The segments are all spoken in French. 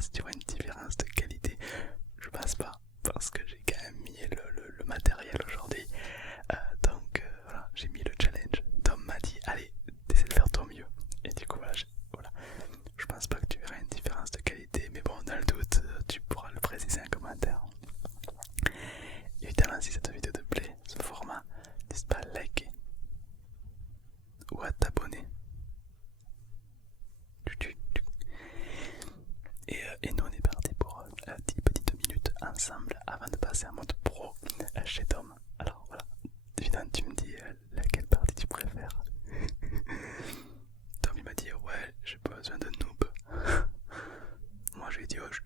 si tu vois une différence de qualité. Je pense pas, parce que j'ai quand même mis le matériel aujourd'hui. Voilà, j'ai mis le challenge. Tom m'a dit, allez, essaie de faire ton mieux. Et du coup, voilà. Je pense pas que tu verras une différence de qualité, mais bon, dans le doute, tu pourras le préciser en commentaire. Évidemment, si cette vidéo te plaît, ce format, n'hésite pas à liker ou à t'abonner. Et nous on est parti pour 10 petites minutes ensemble avant de passer en mode pro chez Tom. Alors voilà, évidemment tu me dis laquelle partie tu préfères. Tom il m'a dit ouais j'ai pas besoin de noob. Moi j'ai dit je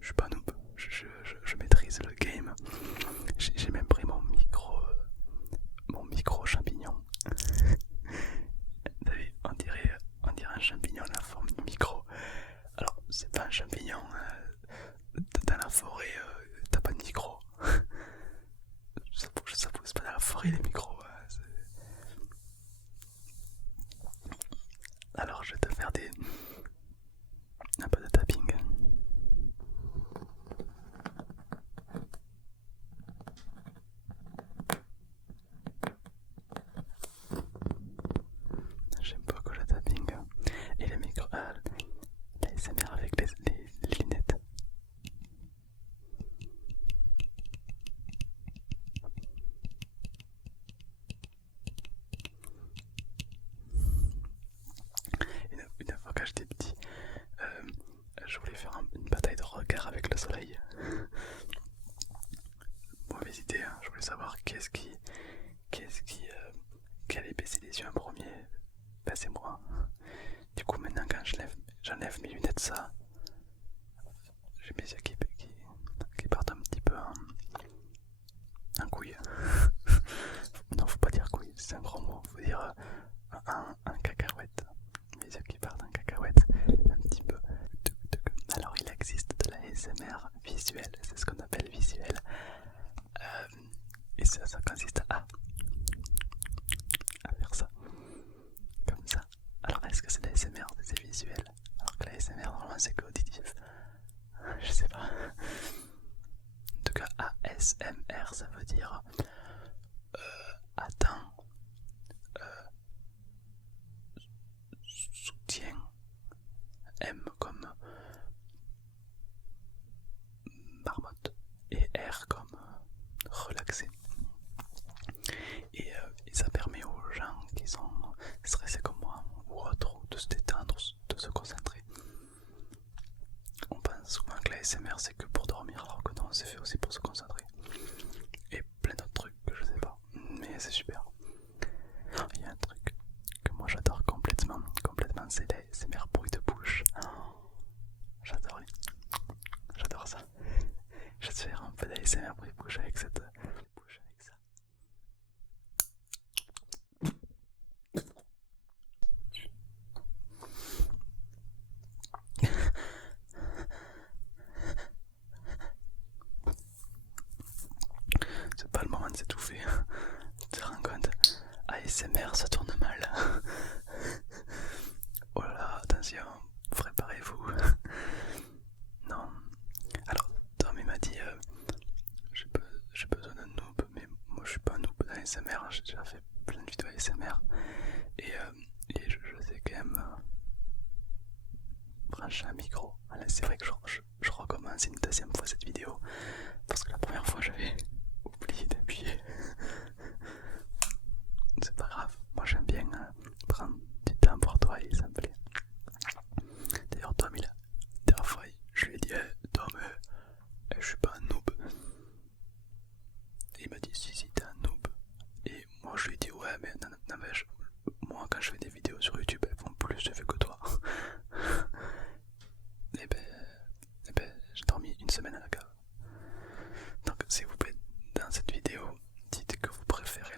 suis pas noob, je maîtrise le game. J'ai même pris mon micro champignon. T'as vu, on dirait un champignon à la forme du micro. Alors, c'est pas un champignon. Dans la forêt, t'as pas de micro. Ça pousse pas dans la forêt les micros. Alors, je vais te faire un peu de tapping. J'aime beaucoup le tapping. Et les micros. La SMR avec les lunettes. Une fois que j'étais petit, je voulais faire une bataille de regard avec le soleil. Mauvaise idée, hein. Je voulais savoir qui allait baisser les yeux en premier. Ben, c'est moi. Du coup, maintenant, quand j'enlève mes lunettes, ça, j'ai mes yeux qui partent un petit peu en couille. Non, faut pas dire couille, c'est un gros mot. Faut dire un cacahuète. Mes yeux qui partent en cacahuète, un petit peu. Alors, il existe de la ASMR visuelle, c'est ce qu'on appelle visuel. Et ça consiste à faire ça, comme ça. Alors, est-ce que c'est de la ASMR ou c'est visuel? Alors que la ASMR, normalement, c'est auditif. Je sais pas. En tout cas, ASMR, ça veut dire attends, soutien, M comme marmotte et R comme relaxé. Et ça permet aux gens qui sont stressés comme moi ou autres de se détendre, de se concentrer. On pense souvent que la SMR c'est que pour dormir, alors que non, c'est fait aussi pour se concentrer. Et plein d'autres trucs que je sais pas, mais c'est super. Il y a un truc que moi j'adore complètement, c'est la SMR bruit de bouche. J'adore ça. Je vais te faire un peu d'ASMR bruit de bouche avec cette bouche, avec ça. C'est pas le moment de s'étouffer. Tu te rends compte? ASMR ça tourne mal. Oh là là, attention, préparez-vous. Non. Alors, Tom il m'a dit j'ai besoin d'un noob, mais moi je suis pas un noob dans ASMR, j'ai déjà fait plein de vidéos ASMR et je sais quand même brancher un micro. Là, c'est vrai que je recommence une deuxième fois cette vidéo parce que la première fois j'avais oublié d'appuyer. C'est pas grave, moi j'aime bien prendre du temps pour toi et ça me plaît. D'ailleurs Tom la dernière fois je lui ai dit Tom je suis pas un noob. Et il m'a dit si t'es un noob. Et moi je lui ai dit ouais mais non mais moi quand je fais des vidéos sur YouTube elles font plus de vues que toi. Et ben j'ai dormi une semaine à la cave. Donc s'il vous plaît dans cette vidéo dites que vous préférez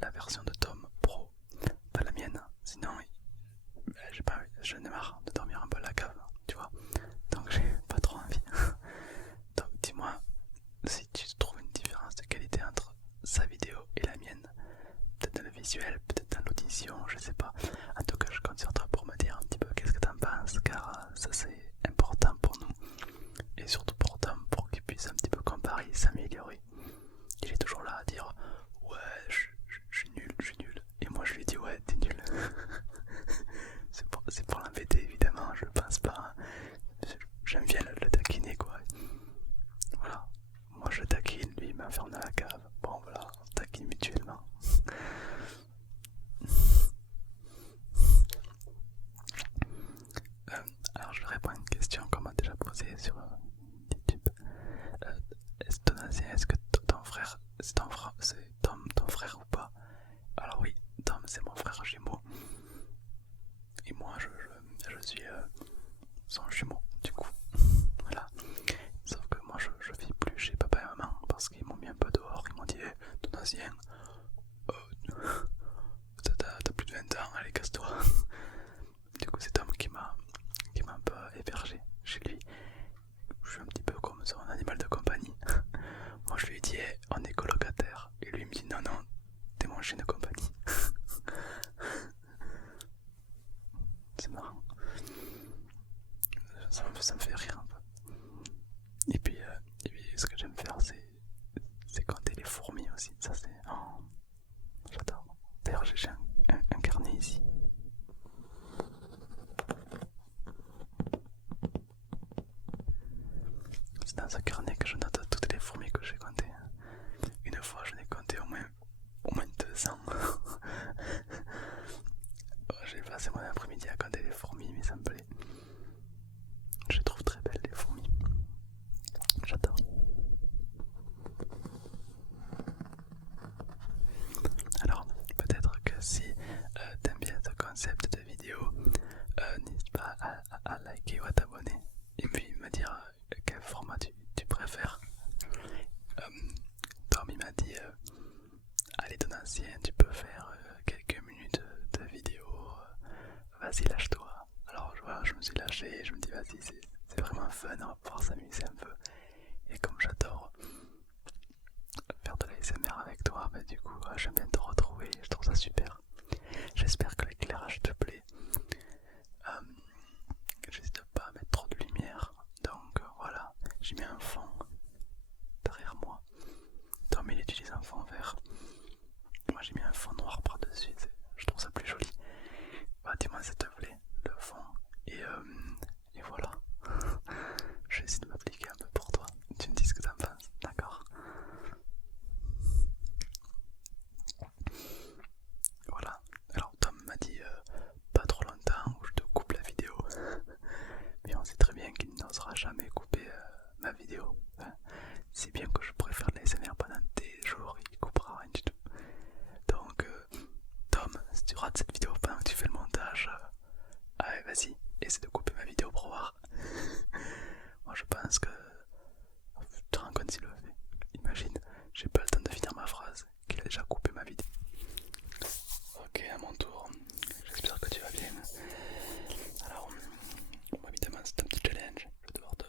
la version de Tom Pro, pas la mienne. Sinon j'en ai marre de dormir un peu à la cave, tu vois. Donc j'ai pas trop envie. Donc dis-moi si tu trouves une différence de qualité entre sa vidéo et la mienne. Peut-être dans le visuel, peut-être dans l'audition, je sais pas. En tout cas je compte sur toi pour me dire un petit peu qu'est-ce que t'en penses, car ça c'est j'aime bien le taquiner quoi. Voilà, moi je le taquine, lui il m'enferme dans la cave. Bon voilà, on se taquine mutuellement. Alors je réponds à une question qu'on m'a déjà posée sur YouTube. Est-ce que ton frère, c'est Tom, ton frère ou pas? Alors oui, Tom c'est mon frère jumeau. Et moi je suis son jumeau du coup. Voilà. Sauf que moi je vis plus chez papa et maman parce qu'ils m'ont mis un peu dehors. Ils m'ont dit ton ancien, t'as plus de 20 ans, allez casse-toi. Du coup c'est Tom qui m'a un peu hébergé chez lui. Je suis un petit peu comme son animal de compagnie. Moi je lui ai dit on est colocataire. Et lui il me dit non non, t'es mon chien de compagnie. C'est marrant. Ça me fait rire un peu. Et puis ce que j'aime faire c'est compter les fourmis aussi. Ça c'est... Oh, j'adore. D'ailleurs j'ai un carnet ici. C'est dans ce carnet que je note toutes les fourmis que j'ai comptées. Une fois j'en ai compté au moins 200. J'ai passé mon après-midi à compter les fourmis mais ça me plaît. Je les trouve très belles les fourmis. J'adore. Alors peut-être que si t'aimes bien ce concept de vidéo, n'hésite pas à liker ou à t'abonner et puis me dire quel format tu préfères. Tom il m'a dit allez ton ancien tu peux faire quelques minutes de vidéo, vas-y lâche-toi. Alors voilà, je me suis lâché, je me dis vas-y c'est vraiment fun, on va pouvoir s'amuser un peu. Et comme j'adore faire de la l'ASMR avec toi, bah du coup j'aime bien te retrouver, je trouve ça super. J'espère que l'éclairage te plaît. J'hésite pas à mettre trop de lumière, donc voilà, j'ai mis un fond derrière moi. Tom il utilise un fond vert, moi j'ai mis un fond noir par dessus, je trouve ça plus joli. Bah dis-moi s'il te plaît le fond et voilà. Je vais essayer de m'appliquer un peu pour toi, tu me dis ce que t'en penses, d'accord? Voilà, alors Tom m'a dit pas trop longtemps ou je te coupe la vidéo. Mais on sait très bien qu'il n'osera jamais couper ma vidéo. Si bien que je pourrais faire de l'ASMR pendant des jours, il coupera rien du tout. Donc Tom, si tu rates cette vidéo pendant que tu fais le montage, allez vas-y, essaie de couper ma vidéo pour voir. Moi je pense que... Tu te rends compte s'il le fait. Imagine, j'ai pas le temps de finir ma phrase, qu'il a déjà coupé ma vidéo. Ok, à mon tour. J'espère que tu vas bien. Alors, évidemment, c'est un petit challenge. Je vais devoir te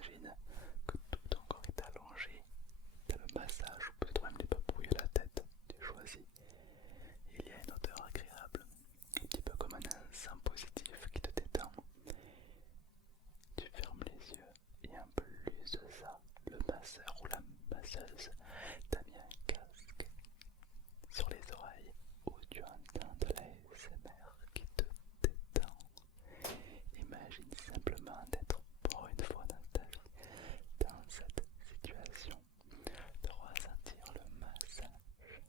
imagine que tout ton corps est allongé, t'as le massage ou peut-être même des papouilles à la tête, tu choisis. Il y a une odeur agréable, un petit peu comme un encens positif qui te détend. Tu fermes les yeux et en plus de ça, le masseur ou la masseuse t'a mis un casque sur les oreilles où tu entends de la l'ASMR qui te détend. Imagine simplement d'être pour une fois dans ta vie dans cette situation, de ressentir le massage,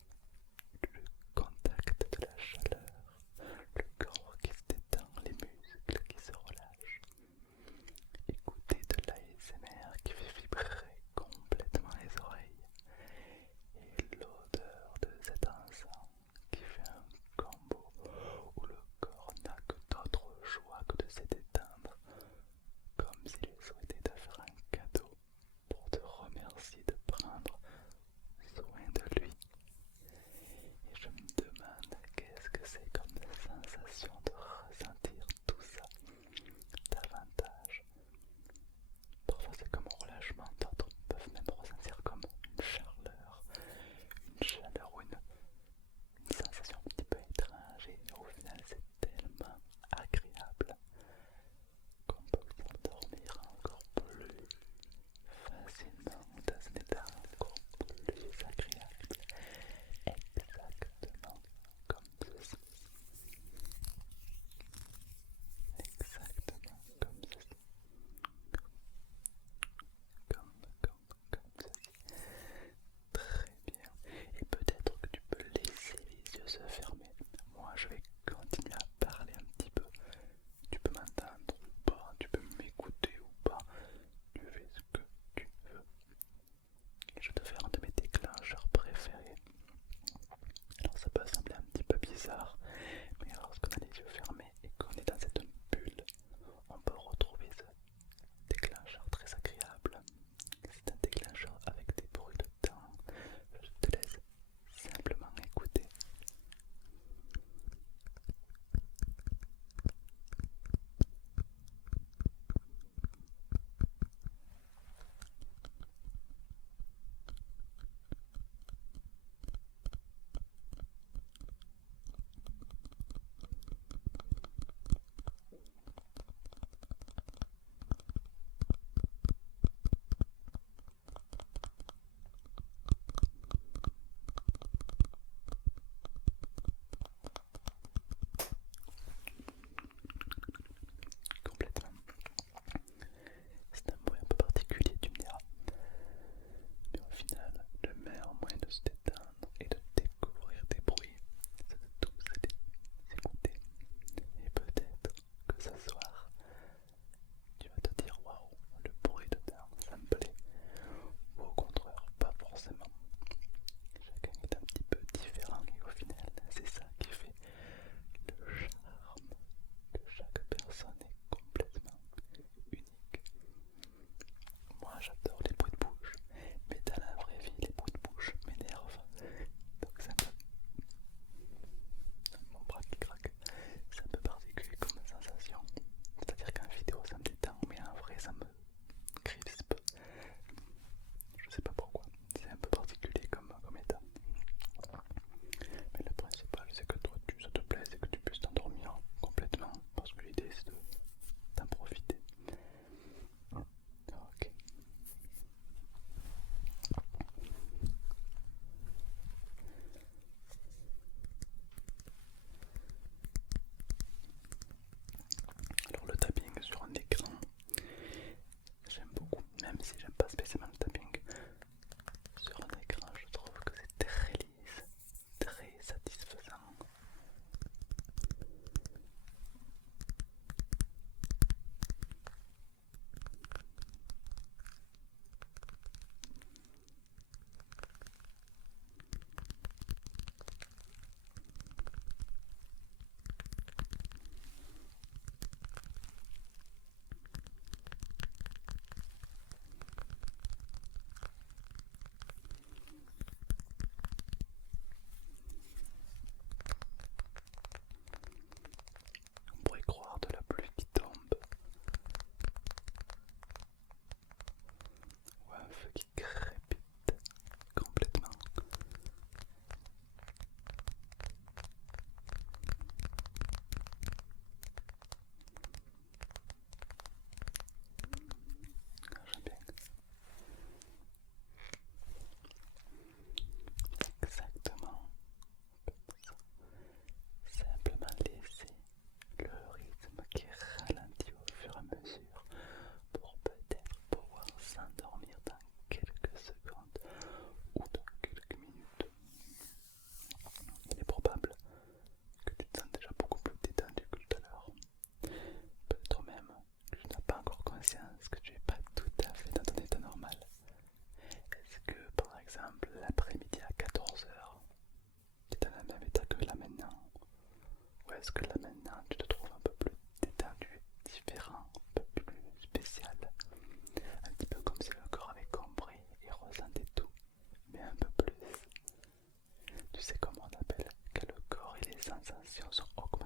est-ce que là maintenant tu te trouves un peu plus détendu, différent, un peu plus spécial, un petit peu comme si le corps avait compris et ressentait tout, mais un peu plus. Tu sais comment on appelle que le corps et les sensations sont augmentés.